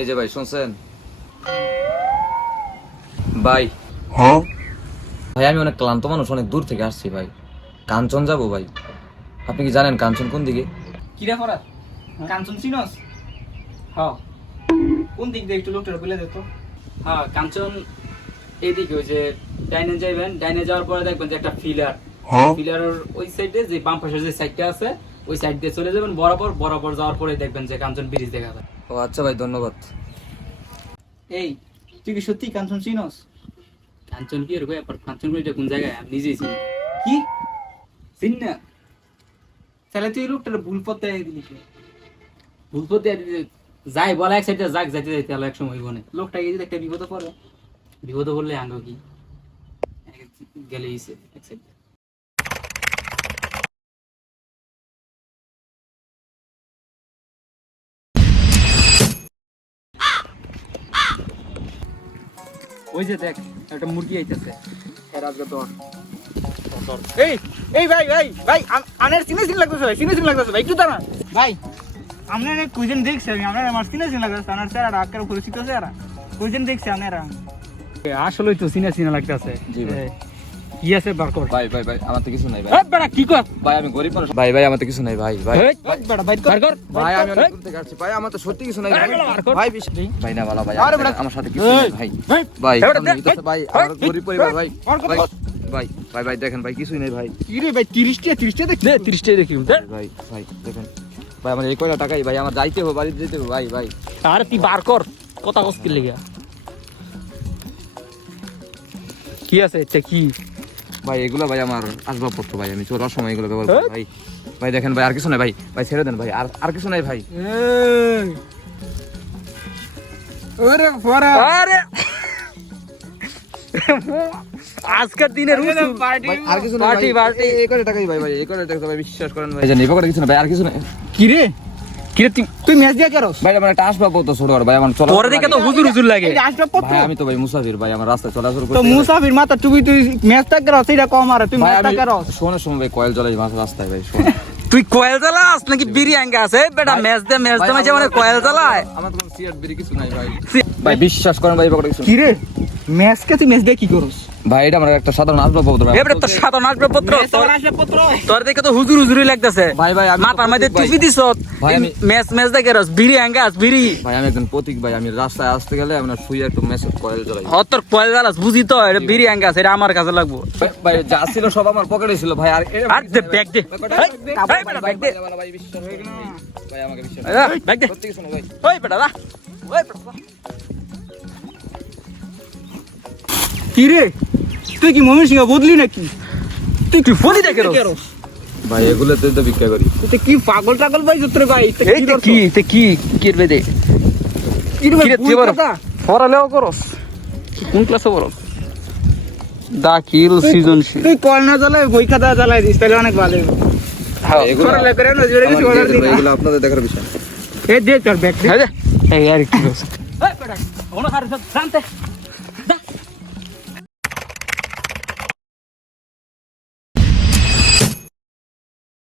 এই যে ভাই শুনছেন ভাই? ভাই আমি অনেক ক্লান্ত মানুষ, অনেক দূর থেকে আসছি ভাই, কাঞ্চন যাবো ভাই। আপনি কি জানেন কাঞ্চন কোন দিকে? কিরা করার কাঞ্চন চিনস? হ্যাঁ, কোন দিক দিয়ে একটু লোকটা বলে দে তো। হ্যাঁ, কাঞ্চন এইদিকে, ওই যে ডাইনে যাইবেন, ডাইনে যাওয়ার পরে দেখবেন যে একটা ফিলারের ওই সাইডে যে বাম পাশে যে সাইডটা আছে ওই সাইড দিয়ে চলে যাবেন বরাবর, বরাবর যাওয়ার পরে দেখবেন যে কাঞ্চন ব্রিজ দেখা যায়। ও আচ্ছা ভাই, ধন্যবাদ। এই তুই কি সত্যি কাঞ্চন চিনস? কাঞ্চন কি এরকম ব্যাপার? কাঞ্চন এটা কোন জায়গায় আমি নিজেই চিনি। কি চিন না? তাহলে তুই লোকটার ভুল পথে দিলি। ভুল পথে যাই বলা এক সাইডে যাক, যাইতে যাইতে এক সময় বনে লোকটা এই যে একটা বিপদে পড়ে, বিপদে পড়লে আঙ্গ কি গেলে এক সাইড। ওই যে দেখ একটা মুরগি আইতেছে, এই এই ভাই ভাই ভাই আনের সিনে লাগতেছে ভাই, সিনে লাগতেছে ভাই, একটু দাঁড়া ভাই। আপনার কুইজন দেখছি আমি, আপনার আমার সিনে লাগতেছে, আপনার স্যার আকার পরিচিত স্যার কুইজন দেখছি আপনারা আসলেই তো সিনে লাগতেছে। জি ভাই। কি আছে বারকর? ভাই ভাই ভাই আমার তো কিছু নাই ভাই। এই বেটা কি কর ভাই, আমি গরিব মানুষ ভাই, ভাই আমার তো কিছু নাই ভাই। ভাই এই বেটা বারকর ভাই আমি অনেক দূর থেকে আসছি ভাই, আমার তো সত্যি কিছু নাই ভাই। ভাই ভাই না বলা ভাই, আরে বেটা আমার সাথে কিছু নাই ভাই। ভাই ভাই আমার গরিব পরিবার ভাই। ভাই ভাই ভাই ভাই দেখেন ভাই কিছুই নাই ভাই। কি রে ভাই 30টা দেখ, 30টা দেখি ভাই ভাই দেখেন ভাই, আমার এই কয়টা টাকাই ভাই, আমার যাইতে হবে, বাড়িতে যেতে হবে ভাই। ভাই আরে তুই বার কর কথা কস কি লাগা? কি আছে এটা কি ভাই? এগুলো ভাই আমার আসবাবপত্র ভাই, আমি চলার সময় এগুলো ব্যবহার করি ভাই। ভাই দেখেন ভাই আর কিছু নাই ভাই, ভাই ছেড়ে দেন ভাই, আর কিছু নাই ভাই। ওরে ফরা আরে আজকের দিনের আর কিছু নাই পার্টি এই কয়টা টাকাই ভাই, ভাই এই কয়টা টাকা ভাই বিশ্বাস করেন ভাই, জানি এবারে কিছু না ভাই, আর কিছু নাই। কি রে তুই ম্যাচ দিয়ে করস ভাই আমার একটা আসবাবপত্র ছোট আর ভাই, আমার চলা তোরে দেখে তো হুজুর লাগে। ভাই আমি তো ভাই মুসাফির ভাই, আমার রাস্তায় চলাচল তো করতে মুসাফির মাথা তুই ম্যাচটা করস, এটা কম আর তুই ভাই। ম্যাচটা আমি করস শোনার সময় ভাই কয়েল জ্বলাই মাছ রাস্তায় ভাই, শোন। তুই কয়েল জ্বালাস নাকি বিড়ি আঙ্গা আছে বেটা? ম্যাচ দে মাঝে মানে কয়েল জ্বালায়। আমার তো কোনো সিগারেট বিড়ি কিছু নাই ভাই। ভাই বিশ্বাস করেন ভাই এবারে কিছু কি রে ম্যাচ কে তুই ম্যাচ দিয়ে কি করস? ভাই এটা আমার একটা সাধারণ আসবাবপত্র ভাই। এবারে তো সাধারণ আসবাবপত্র তোর দেখে তো হুজুরই লাগতেছে ভাই। ভাই আমি মাথার মধ্যে টুপি দিছ ভাই, আমি ম্যাচ দেখে রস বিড়ি আঙ্গাস বিড়ি। ভাই আমি একজন প্রতীক ভাই, আমি রাস্তায় আসতে গেলে আমি না শুয়ে একটু মেসেজ কয়েল জ্বলাই। তোর কয়েল জ্বালাস বুঝি তো, এটা বিড়ি আঙ্গাস, এটা আমার কাছে লাগবো। ভাই যা ছিল সব আমার পকেটে ছিল ভাই। আর আর দে ব্যাগ দে ব্যাগ দে ভাই, বিশ্বাস হয়ে গেল ভাই, আমাকে বিশ্বাস ব্যাগ দে সত্যি কিছু না ভাই। ওই বেটা দা ওই বেটা। কি রে তুই কি মমির সিংহ বদলি নাকি? তুই ফোনই দেখে রস ভাই এগুলো তো বিক্রি করি। তুই কি পাগল টাগল ভাই যত্র ভাই? এই কি করবে দে? কি রে তুই পড়ালেও করস? কোন ক্লাসে পড়স? দাখিল সৃজনশীল। তুই কল না জ্বালাই বই খাতা জ্বালাই দিস তাহলে অনেক ভালো হবে। হ্যাঁ এগুলো করে না জোরে কিছু অর্ডার দিই। এগুলো আপনাদের দেখার বিষয়। এই দে তোর ব্যাগ দে। এই আর কি করছ? এই বেটা ওনা খারে জানতে